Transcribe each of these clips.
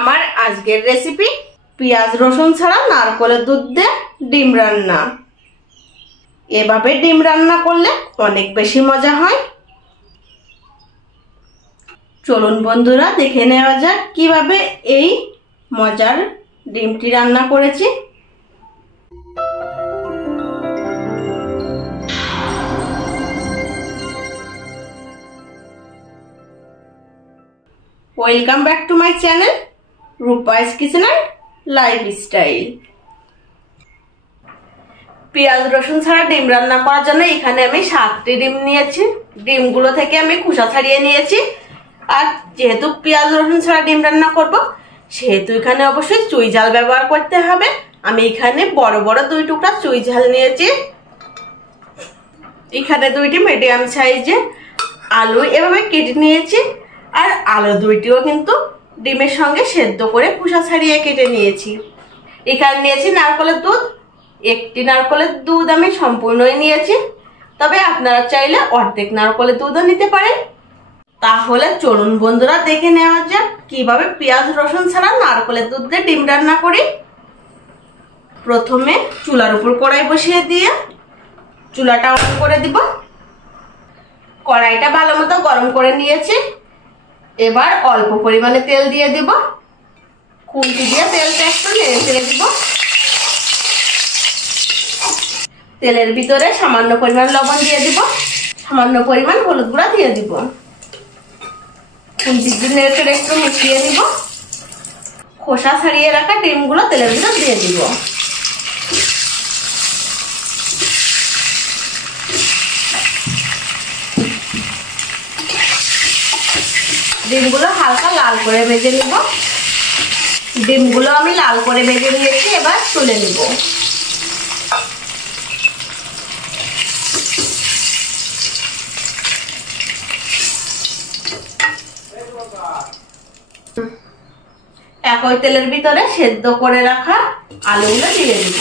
আমার আজকের রেসিপি পেঁয়াজ রসুন ছাড়া নারকেলের দুধ দিয়ে ডিম রান্না। এভাবে ডিম রান্না করলে অনেক বেশি মজা হয়। চলুন বন্ধুরা দেখে নেওয়া যাক কিভাবে এই মজার ডিমটি রান্না করেছি। Welcome back to my channel Rupai's kitchen and lifestyle. পেঁয়াজ রসুন ছাড়া ডিম রান্না করার জন্য এখানে আমি 7টি ডিম নিয়েছি। ডিমগুলো থেকে আমি খোসা ছাড়িয়ে নিয়েছি। আর যেহেতু পেঁয়াজ রসুন ছাড়া ডিম রান্না করব সেহেতু এখানে অবশ্যই চুই ঝাল ব্যবহার করতে হবে। আমি এখানে বড় বড় 2 টুকরা চুই ঝাল নিয়েছি। এখানে 2টি মিডিয়াম সাইজে আলু এভাবে কেটে নিয়েছি। আর আলু 2টিও কিন্তু ডিমের সঙ্গে সেদ্ধ করে খোসা ছাড়িয়ে কেটে নিয়েছি। এখানে নিয়েছি নারকেলের দুধ। 1টি নারকেলের দুধ আমি সম্পূর্ণই নিয়েছি, তবে আপনারা চাইলে অর্ধেক নারকেলের দুধও নিতে পারেন। তাহলে চলুন বন্ধুরা দেখে নেওয়া যাক কিভাবে পেঁয়াজ রসুন ছাড়া নারকেলের দুধ দিয়ে ডিম রান্না করি। প্রথমে চুলার উপর কড়াই বসিয়ে দিয়ে চুলাটা অন করে দিব। কড়াইটা ভালো মতো গরম করে নিয়েছি। এবার অল্প পরিমাণে তেল দিয়ে দিব। খুন্তি দিয়ে তেলটা একটু নেড়ে ছেড়ে দিব। তেলের ভিতরে সামান্য পরিমাণ লবণ দিয়ে দিব, সামান্য পরিমাণ হলুদ গুঁড়া দিয়ে দিব। খুন্তি দিয়ে নেড়ে ছেড়ে একটু মিশিয়ে দিব। খোসা ছাড়িয়ে রাখা ডিমগুলো তেলের ভিতর দিয়ে দিব। ডিমগুলো হালকা লাল করে ভেজে নিব। ডিমগুলো আমি লাল করে ভেজে নিয়েছি, এবার তুলে নিব। একই তেলের ভিতরে সেদ্ধ করে রাখা আলুগুলো দিয়ে দিব।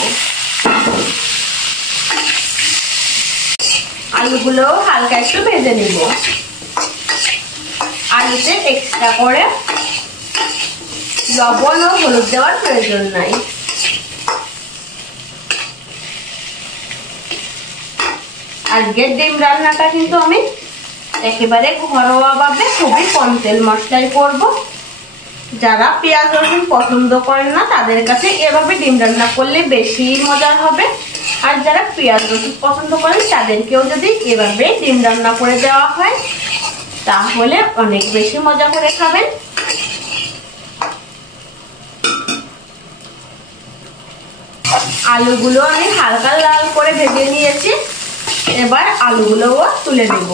আলুগুলো হালকা একটু ভেজে নিব। আলুতে এক্সট্রা করে লবণ ও হলুদ দেওয়ার প্রয়োজন নাই। আজকের ডিম রান্নাটা কিন্তু আমি একেবারে ঘরোয়া ভাবে খুবই কম তেল মশলায় করব। যারা পেঁয়াজ রসুন পছন্দ করেন না তাদের কাছে এভাবে ডিম রান্না করলে বেশি মজার হবে। আর যারা পেঁয়াজ রসুন পছন্দ করেন তাদেরকেও যদি এভাবে ডিম রান্না করে দেওয়া হয় তাহলে অনেক বেশি মজা করে খাবেন। আলুগুলো আমি হালকা লাল করে ভেজে নিয়েছি। এবার আলুগুলোও তুলে নেব।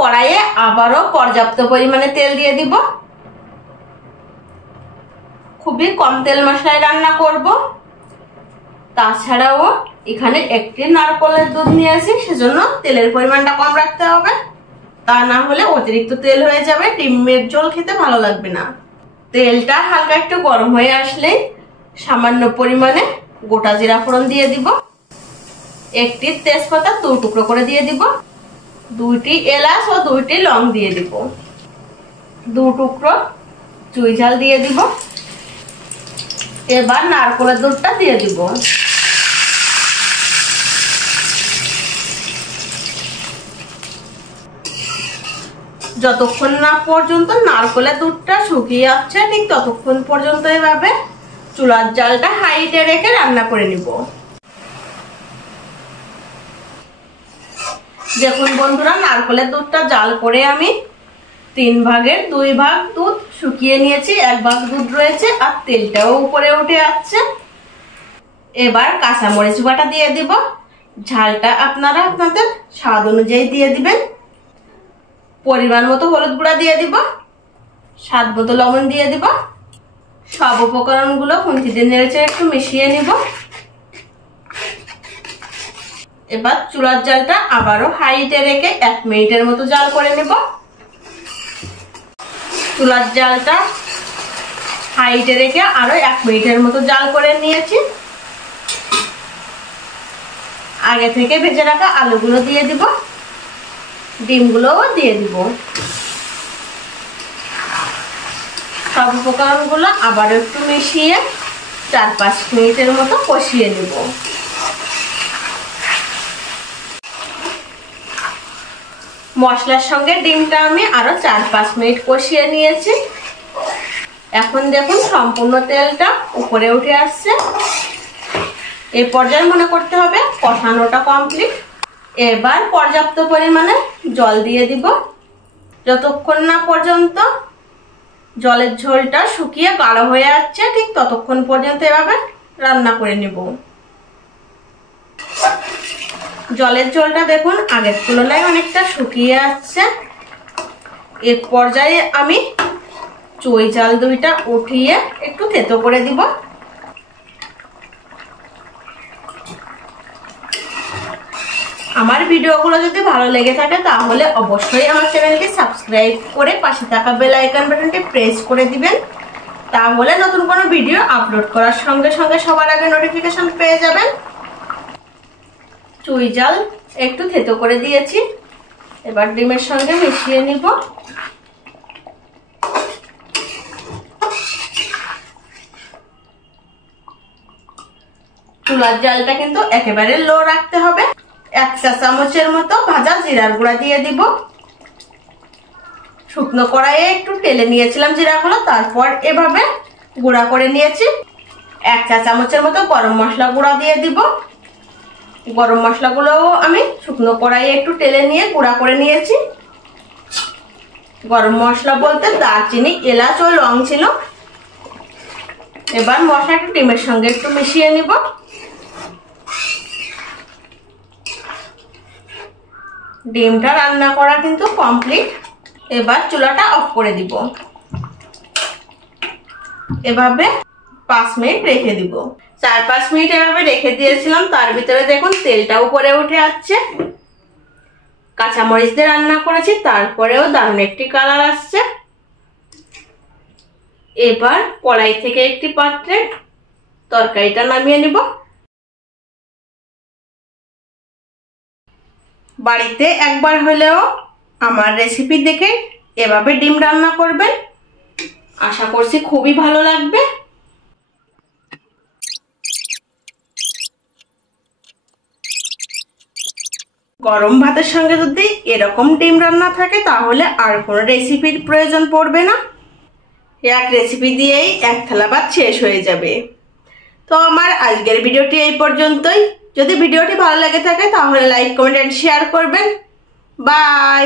কড়াইয়ে আবারও পর্যাপ্ত পরিমাণে তেল দিয়ে দিব। খুবই কম তেল মশলায় রান্না করব। তাছাড়াও এখানে 1টি নারকেলের দুধ নিয়েছি, সেজন্য তেলের পরিমাণটা কম রাখতে হবে। তা না হলে অতিরিক্ত তেল হয়ে যাবে, ডিমের ঝোল খেতে ভালো লাগবে না। তেলটা হালকা একটু গরম হয়ে আসলে সামান্য পরিমাণে গোটা জিরা ফোড়ন দিয়ে দিব। 1টি তেজপাতা 2 টুকরো করে দিয়ে দিব। 2টি এলাচ ও 2টি লং দিয়ে দিব। 2 টুকরো চুই ঝাল দিয়ে দিব। এবার নারকেলের দুধটা দিয়ে দিব। যতক্ষণ না পর্যন্ত নারকেলের দুধটা শুকিয়ে যাচ্ছে ঠিক ততক্ষণ পর্যন্ত এভাবে চুলার জালটা হাইতে রেখে রান্না করে নিব। দেখুন বন্ধুরা, নারকেলের দুধটা জাল করে আমি 3 ভাগের 2 ভাগ দুধ শুকিয়ে নিয়েছি। 1 ভাগ দুধ রয়েছে আর তেলটাও উপরে উঠে যাচ্ছে। এবার কাঁচামরিচ বাটা দিয়ে দিব। ঝালটা আপনারা আপনাদের স্বাদ অনুযায়ী দিয়ে দিবেন। পরিমাণ মতো হলুদ গুঁড়া দিয়ে দিব। স্বাদ মতো লবণ দিয়ে দিব। সব উপকরণগুলো খুন্তি দিয়ে নেড়ে একটু মিশিয়ে নিব। এবার চুলার জালটা আবারও হাইতে রেখে 1 মিনিটের মতো জাল করে নেব। চুলার জালটা হাইতে রেখে আরো 1 মিনিটের মতো জাল করে নিয়েছি। আগে থেকে ভেজে রাখা আলুগুলো দিয়ে দিব। ডিমগুলোও দিয়ে দিব। সব উপকরণগুলো আবার একটু মিশিয়ে 4-5 মিনিটের মতো কষিয়ে নেব। মশলার সঙ্গে ডিমটা আমি আরো 4-5 মিনিট কষিয়ে নিয়েছি। এখন দেখুন সম্পূর্ণ তেলটা উপরে উঠে আসছে। এই পর্যায়ে মনে করতে হবে কষানোটা কমপ্লিট। এবার পর্যাপ্ত পরিমাণে জল দিয়ে দিব। যতক্ষণ না পর্যন্ত জলের ঝোলটা শুকিয়ে গাঢ় হয়ে যাচ্ছে ঠিক ততক্ষণ পর্যন্ত এভাবে রান্না করে নেব। জলের ঝোলটা দেখুন আগের তুলনায় অনেকটা শুকিয়ে আসছে। এর পর্যায়ে আমি চই চাল দুইটা উঠিয়ে একটু থেতো করে দিব। আমার ভিডিওগুলো যদি ভালো লেগে থাকে তাহলে অবশ্যই আমার চ্যানেলটি সাবস্ক্রাইব করে পাশে থাকা বেল আইকন বাটনটি প্রেস করে দিবেন। তাহলে নতুন কোনো ভিডিও আপলোড করার সঙ্গে সঙ্গে সবার আগে নোটিফিকেশন পেয়ে যাবেন। চুই জাল একটু থেতো করে দিয়েছি, এবার ডিমের সঙ্গে মিশিয়ে নিব। চুলার জালটা কিন্তু একেবারে লো রাখতে হবে। 1 চা চামচের মতো ভাজা জিরার গুঁড়া দিয়ে দিব। শুকনো কড়াইয়ে একটু টেলে নিয়েছিলাম জিরাগুলো, তারপর এভাবে গুঁড়া করে নিয়েছি। 1 চা চামচের মতো গরম মশলা গুঁড়া দিয়ে দিব। গরম মশলাগুলোও আমি শুকনো কড়াইয়ে একটু টেলে নিয়ে গুঁড়া করে নিয়েছি। গরম মশলা বলতে দারচিনি, এলাচ ও লং ছিল। এবার মশলাটা ডিমের সঙ্গে একটু মিশিয়ে নিব। ডিমটা রান্না করা কিন্তু কমপ্লিট। এবার চুলাটা অফ করে দিব। এভাবে 5 মিনিট রেখে দিব। 4-5 মিনিট এভাবে রেখে দিয়েছিলাম, তার ভিতরে দেখুন তেলটা উপরে উঠে আসছে। কাঁচামরিচ দিয়ে রান্না করেছি, তারপরেও দারুণ একটি কালার আসছে। এবার কড়াই থেকে একটি পাত্রে তরকারিটা নামিয়ে নিব। বাড়িতে একবার হলেও আমার রেসিপি দেখে এভাবে ডিম রান্না করবেন, আশা করছি খুবই ভালো লাগবে। গরম ভাতের সঙ্গে যদি এরকম ডিম রান্না থাকে তাহলে আর কোনো রেসিপির প্রয়োজন পড়বে না। এক রেসিপি দিয়েই 1 থালা ভাত শেষ হয়ে যাবে। তো আমার আজকের ভিডিওটি এই পর্যন্তই। যদি ভিডিওটি ভালো লেগে থাকে তাহলে লাইক, কমেন্ট এন্ড শেয়ার করবেন। বাই।